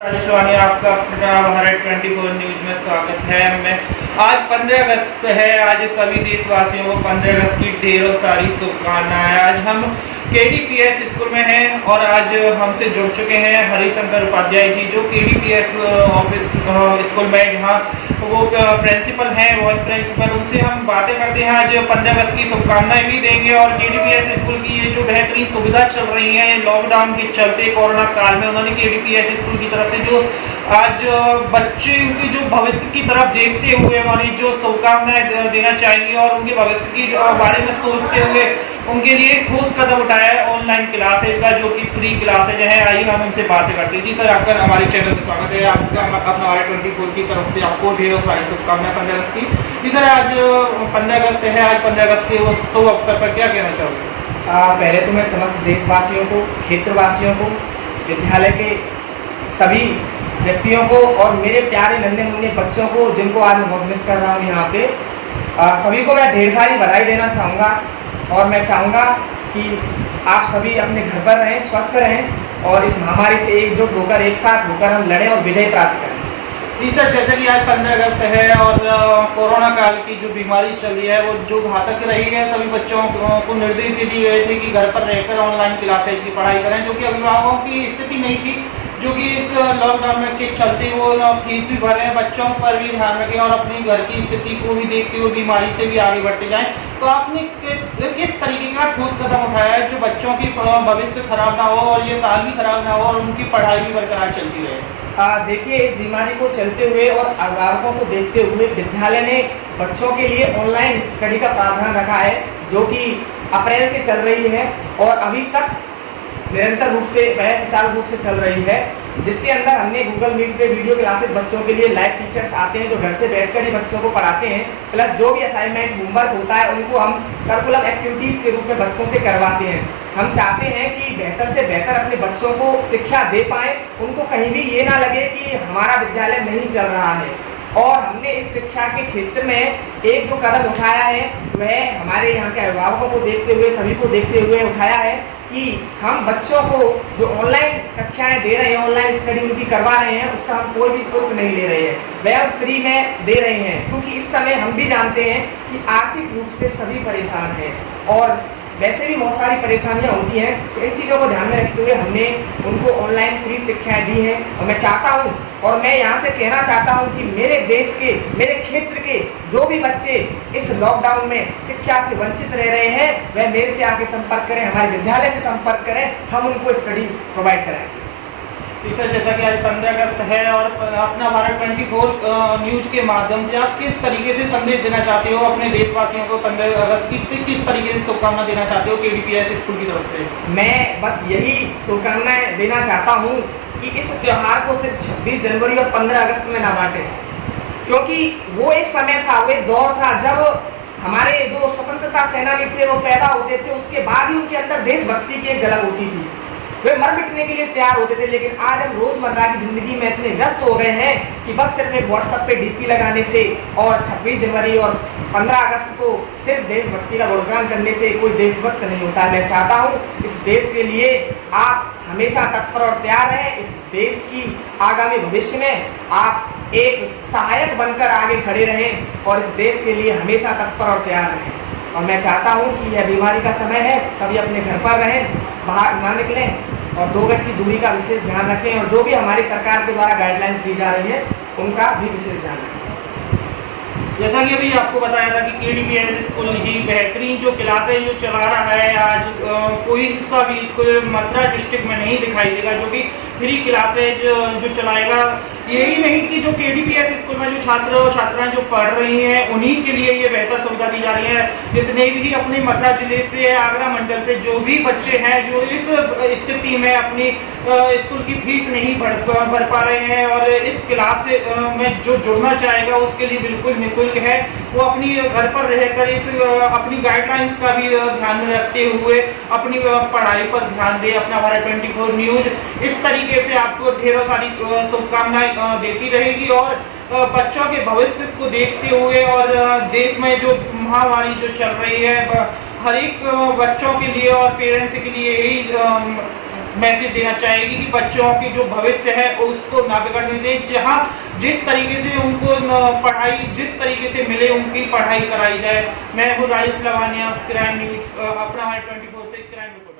राजेशवाणी आपका अपना भारत 24 न्यूज में स्वागत है। मैं आज 15 अगस्त है। आज सभी देशवासियों को 15 अगस्त की ढेरों सारी शुभकामनाएं। आज हम केडीपीएस स्कूल में हैं और आज हमसे जुड़ चुके हैं हरिशंकर उपाध्याय जी, जो केडीपीएस ऑफिस स्कूल में यहाँ वो प्रिंसिपल हैं, वाइस प्रिंसिपल। उनसे हम बातें करते हैं। आज 15 अगस्त की शुभकामनाएं भी देंगे और केडीपीएस स्कूल की ये जो बेहतरीन सुविधा चल रही है लॉकडाउन के चलते कोरोना काल में, उन्होंने केडीपीएस स्कूल की तरफ से जो आज बच्चे उनके जो भविष्य की तरफ देखते हुए हमारी जो शुभकामनाएं देना चाहेंगे और उनके भविष्य की बारे में सोचते हुए उनके लिए ठोस कदम उठाया है ऑनलाइन क्लासेज का, जो कि फ्री क्लासेज है। आइए हम उनसे बातें करते हैं। जी सर, आपका हमारे चैनल में स्वागत है। आपका अपना हमारे 24 की तरफ से आपको ढेरों सारी शुभकामनाएं 15 अगस्त की। जी सर, आज 15 अगस्त है। आज 15 अगस्त के शुभ अवसर पर क्या कहना चाहोगे? पहले तो मैं समस्त देशवासियों को, क्षेत्रवासियों को, विद्यालय के सभी व्यक्तियों को और मेरे प्यारे नन्हे मुन्ने बच्चों को, जिनको आज मैं बहुत मिस कर रहा हूँ यहाँ पे, सभी को मैं ढेर सारी बधाई देना चाहूँगा। और मैं चाहूँगा कि आप सभी अपने घर पर रहें, स्वस्थ रहें और इस महामारी से एकजुट होकर, एक साथ होकर हम लड़ें और विजय प्राप्त करें। जी सर, जैसे कि आज 15 अगस्त है और कोरोना काल की जो बीमारी चल रही है वो जो घातक रही है, सभी बच्चों को निर्देश दिए गए थे कि घर पर रहकर ऑनलाइन क्लासेज की पढ़ाई करें, जो कि अभिभावकों की स्थिति नहीं थी, जो कि इस लॉकडाउन में के चलते वो फीस भी भर रहे हैं। बच्चों पर भी ध्यान रखें और अपनी घर की स्थिति को भी देखते हुए बीमारी से भी आगे बढ़ते जाएं। तो आपने किस तरीके का ठोस कदम उठाया है जो बच्चों की भविष्य खराब ना हो और ये साल भी खराब ना हो और उनकी पढ़ाई भी बरकरार चलती रहे? देखिए, इस बीमारी को चलते हुए और अभिभावकों को देखते हुए विद्यालय ने बच्चों के लिए ऑनलाइन स्टडी का प्रावधान रखा है, जो कि अप्रैल से चल रही है और अभी तक निरंतर रूप से वह सुचारू रूप से चल रही है, जिसके अंदर हमने गूगल मीट पे वीडियो क्लासेस बच्चों के लिए लाइव टीचर्स आते हैं जो घर से बैठकर ही बच्चों को पढ़ाते हैं, प्लस जो भी असाइनमेंट होमवर्क होता है उनको हम करिकुलम एक्टिविटीज़ के रूप में बच्चों से करवाते हैं। हम चाहते हैं कि बेहतर से बेहतर अपने बच्चों को शिक्षा दे पाएँ, उनको कहीं भी ये ना लगे कि हमारा विद्यालय नहीं चल रहा है। और हमने इस शिक्षा के क्षेत्र में एक जो कदम उठाया है वह हमारे यहाँ के अभिभावकों को देखते हुए, सभी को देखते हुए उठाया है कि हम बच्चों को जो ऑनलाइन कक्षाएं दे रहे हैं, ऑनलाइन स्टडी उनकी करवा रहे हैं, उसका हम कोई भी शुल्क नहीं ले रहे हैं, वह हम फ्री में दे रहे हैं। क्योंकि इस समय हम भी जानते हैं कि आर्थिक रूप से सभी परेशान हैं और वैसे भी बहुत सारी परेशानियां होती हैं। तो इन चीज़ों को ध्यान में रखते हुए हमने उनको ऑनलाइन फ्री शिक्षाएं दी हैं। और मैं चाहता हूं और मैं यहाँ से कहना चाहता हूं कि मेरे देश के, मेरे क्षेत्र के जो भी बच्चे इस लॉकडाउन में शिक्षा से वंचित रह रहे हैं, वह मेरे से आके संपर्क करें, हमारे विद्यालय से संपर्क करें, हम उनको स्टडी प्रोवाइड कराएँ। सर, जैसा कि आज 15 अगस्त है और अपना भारत 24 न्यूज के माध्यम से आप किस तरीके से संदेश देना चाहते हो अपने देशवासियों को 15 अगस्त की, किस तरीके से शुभकामना देना चाहते हो केडीपीएस स्कूल की तरफ से? मैं बस यही शुभकामनाएं देना चाहता हूँ कि इस त्यौहार को सिर्फ 26 जनवरी और 15 अगस्त में ना बांटें, क्योंकि वो एक समय था, वो एक दौर था जब हमारे जो स्वतंत्रता सेनानी थे वो पैदा होते थे, उसके बाद ही उनके अंदर देशभक्ति की एक झलक होती थी, वे मर मिटने के लिए तैयार होते थे। लेकिन आज हम रोजमर्रा की जिंदगी में इतने व्यस्त हो गए हैं कि बस सिर्फ एक व्हाट्सएप पे डीपी लगाने से और 26 जनवरी और 15 अगस्त को सिर्फ देशभक्ति का गुणगान करने से कोई देशभक्त नहीं होता। मैं चाहता हूँ इस देश के लिए आप हमेशा तत्पर और तैयार रहें। इस देश की आगामी भविष्य में आप एक सहायक बनकर आगे खड़े रहें और इस देश के लिए हमेशा तत्पर और तैयार रहें। और मैं चाहता हूँ कि यह बीमारी का समय है, सभी अपने घर पर रहें, बाहर ना निकलें और 2 गज की दूरी का विशेष ध्यान रखें और जो भी हमारी सरकार के द्वारा गाइडलाइंस दी जा रही है उनका भी विशेष ध्यान रखें। जैसा कि अभी आपको बताया था कि केडीपीएस स्कूल ही बेहतरीन जो क्लासेज जो चला रहा है, आज कोई सा भी स्कूल मथुरा डिस्ट्रिक्ट में नहीं दिखाई देगा जो कि फ्री क्लासेज जो चलाएगा। यही नहीं कि जो केडीपीएस स्कूल में जो छात्र और छात्राएं जो पढ़ रही हैं उन्हीं के लिए ये बेहतर सुविधा दी जा रही है। जितने भी अपने मथुरा जिले से, आगरा मंडल से जो भी बच्चे हैं जो इस स्थिति में अपनी स्कूल की फीस नहीं भर पा रहे हैं और इस क्लास से में जो जुड़ना चाहेगा उसके लिए बिल्कुल निःशुल्क है। वो अपनी घर पर रहकर इस अपनी गाइडलाइंस का भी ध्यान में रखते हुए अपनी पढ़ाई पर ध्यान दे। अपना भारत 24 न्यूज इस तरीके से आपको ढेरों सारी शुभकामनाएं देती रहेगी और बच्चों के भविष्य को देखते हुए और देश में जो महामारी जो चल रही है हर एक बच्चों के लिए और पेरेंट्स के लिए यही मैसेज देना चाहेगी कि बच्चों की जो भविष्य है उसको ना बिगड़ने दें, जहाँ जिस तरीके से उनको पढ़ाई जिस तरीके से मिले उनकी पढ़ाई कराई जाए। मैं हूँ राजेश लवानिया, क्राइम न्यूज, अपना 24 से क्राइम रिपोर्टर।